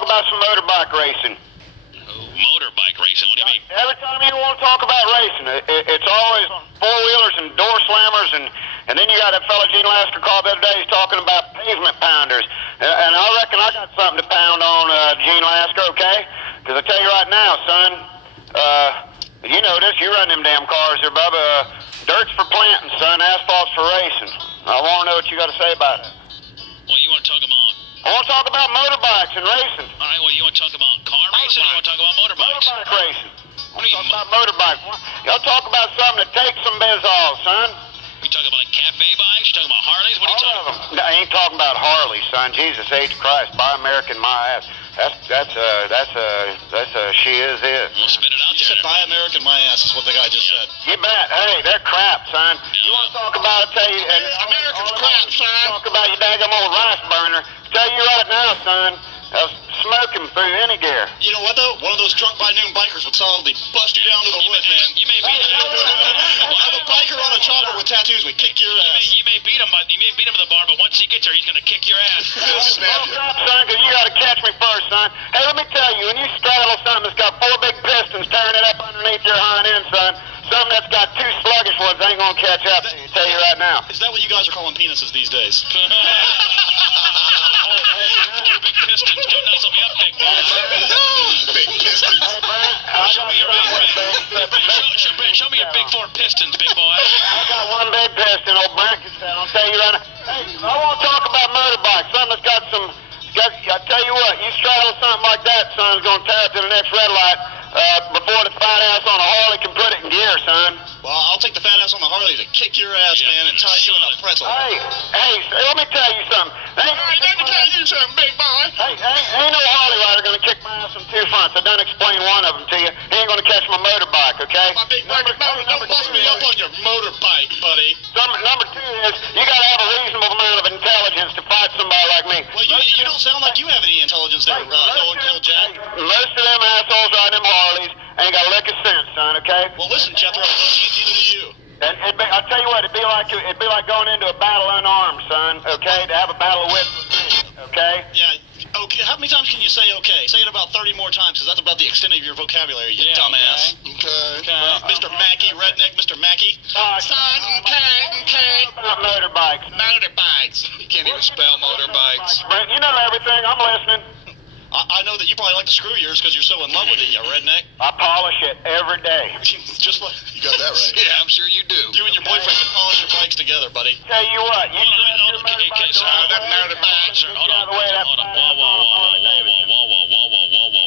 talk about some motorbike racing. Motorbike racing? What do you mean? Every time you want to talk about racing, it's always four-wheelers and door slammers, and then you got that fella Gene Lasker called the other day. He's talking about pavement pounders, and I reckon I got something to pound on Gene Lasker, okay? Because I tell you right now, son, you know this. You run them damn cars there, Bubba. Dirt's for planting, son. Asphalt's for racing. I want to know what you got to say about it. Well, you want to talk about... I want to talk about motorbikes and racing. All right, well, you want to talk about car racing, or you want to talk about motorbikes? Motorbike racing. What do you Talk about motorbikes. Y'all talk about something that takes some biz off, son. You talking about like cafe bikes? You talking about Harleys? What are you talking about? I ain't talking about Harley, son. Jesus H. Christ, buy American my ass. That's a she is it. Well, spit it out You there. said buy American my ass is what the guy just said. You bet. Hey, they're crap, son. You want to talk about it? Tell you. American's crap, son. Talk about your daggum old rice burner. Tell you right now, son. Smoking through any gear. You know what though? One of those drunk by noon bikers would solidly bust you down to the wood, man. You may beat him. I'm a biker on a chopper with tattoos. We kick your ass. You may beat him, but you may beat him at the bar. But once he gets there, he's gonna kick your ass. Stop, son, because you got to catch me first, son. Hey, let me tell you, when you straddle something that's got four big pistons tearing it up underneath your hind end, son, something that's got two sluggish ones ain't gonna catch up to you. Tell you right now. Is that what you guys are calling penises these days? Four big pistons. Don't nuzzle me up, big boy. Big pistons. Hey, Brent, I Show me your big. Show me your big four pistons, big boy. I got one big piston, old Brent can say. I'll tell you right now. Hey, I want to talk about motorbikes. Something that's got some. I tell you what, you straddle something like that, son, is going to tear it to the next red light before the fat ass on a Harley can put it in gear, son. Well, I'll take the fat ass on the Harley to kick your ass, man, and tie you in a pretzel. Hey, let me tell you something. All right, let me tell you something, big boy. Hey, ain't no Harley rider going to kick my ass from two fronts. I done explained one of them to you. He ain't going to catch my motorbike, okay? My big boy, don't bust me up on your motorbike, buddy. Number two is, you got to have a reasonable amount of intelligence to fight somebody like me. Well, you don't sound like you have any intelligence there, Noah Kill Jack. Most of them assholes riding them Harleys ain't got a lick of sense, son, okay? Well, listen, Jethro, neither do you. And I'll tell you what, it'd be like going into a battle unarmed, son, okay? To have a battle of wits with me, okay? Yeah, okay. How many times can you say okay? Say it about 30 more times, because that's about the extent of your vocabulary, you dumbass. Okay. Mr. Mackey, redneck Mr. Mackey. Son, okay. About motorbikes. Motorbikes. You can't even spell motorbikes. Brent, you know everything. I'm listening. I know that you probably like to screw yours because you're so in love with it, you redneck. I polish it every day. Just like You got that right. yeah, I'm sure you do. You and your boyfriend can polish your bikes together, buddy. Tell you what, you Hold on, okay, sir. Hold on.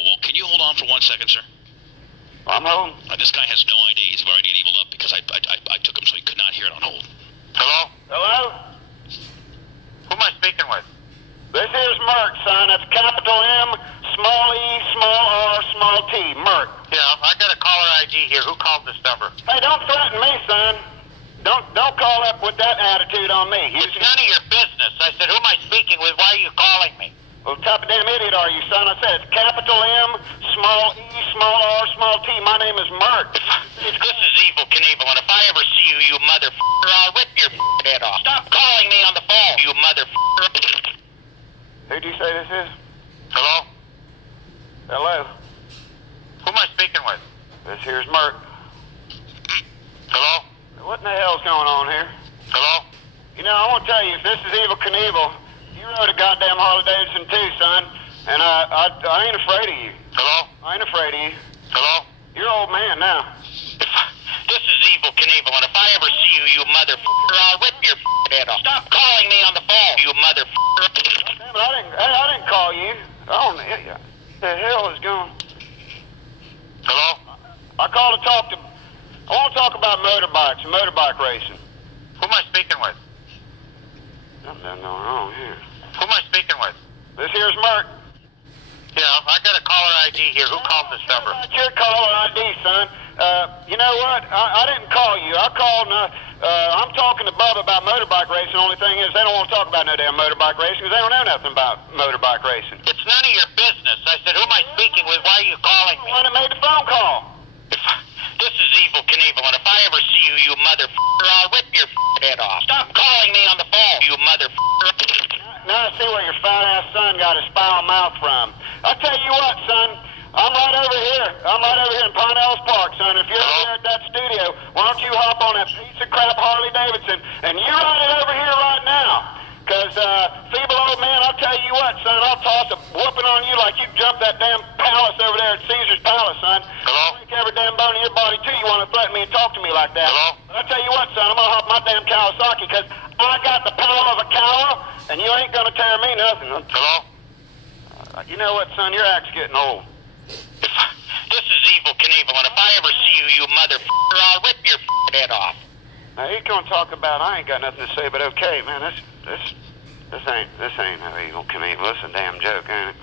Whoa. Can you hold on for 1 second, sir? I'm home. This guy has no idea he's already enabled up because I took him so he could not hear it on hold. Hello? Hello? Who am I speaking with? This here's Merck, son. That's capital M, small E, small R, small T. Merck. Yeah, I got a caller ID here. Who called this number? Hey, don't threaten me, son. Don't call up with that attitude on me. It's none of your business. I said, who am I speaking with? Why are you calling me? Well, what type of damn idiot are you, son? I said it's capital M, small E, small R, small T. My name is Merck. This is Evil Knievel, and if I ever see you, you motherfucker, I'll rip your head off. Stop calling me on the phone, you motherfucker. Who do you say this is? Hello? Hello? Who am I speaking with? This here's Merck. Hello? What in the hell's going on here? Hello? You know, I want to tell you, if this is Evil Knievel, you rode a goddamn Harley Davidson too, son, and I ain't afraid of you. Hello? I ain't afraid of you. Hello? You're an old man now. This is Evil Knievel, and if I ever see you, you motherfucker, I'll rip your head off. Stop calling me on the phone, you motherfucker. Damn it, I didn't call you. Oh, what the hell is going? Hello? I called to talk to... I want to talk about motorbikes and motorbike racing. Who am I speaking with? Something going on here. Who am I speaking with? This here's Merck. Yeah, I got a caller ID here. Who called this number? Your caller ID, son. You know what? I didn't call you. I called... I'm talking to Bub about motorbike racing. The only thing is they don't want to talk about no damn motorbike racing because they don't know nothing about motorbike racing. It's none of your business. I said, who am I speaking with? Why are you calling me? The one that made the phone call. This is Evil Knievel, and if I ever see you, you motherfucker, I'll rip your head off. Stop calling me on the phone, you motherfucker. Now I see where your fat ass son got got his foul mouth from. I'll tell you what, son. I'm right over here. I'm right over here in Pinellas Park, son. If you're over there at that studio, why don't you hop on that piece of crap Harley Davidson and you ride it over here right now? Because, feeble old man, I'll tell you what, son, I'll toss a whooping on you like you jumped that damn palace over there at Caesar's Palace, son. I'll break every damn bone in your body, too. You want to threaten me and talk to me like that. But I'll tell you what, son, I'm going to hop my damn Kawasaki because I got the power of a cow, and you ain't going to tear me nothing. You know what, son, your act's getting old. This is Evil Knievel, and if I ever see you, you motherfucker, I'll rip your head off. Now, he's going to talk about, I ain't got nothing to say, but okay, man, this ain't no Evil Knievel. This is a damn joke, ain't it?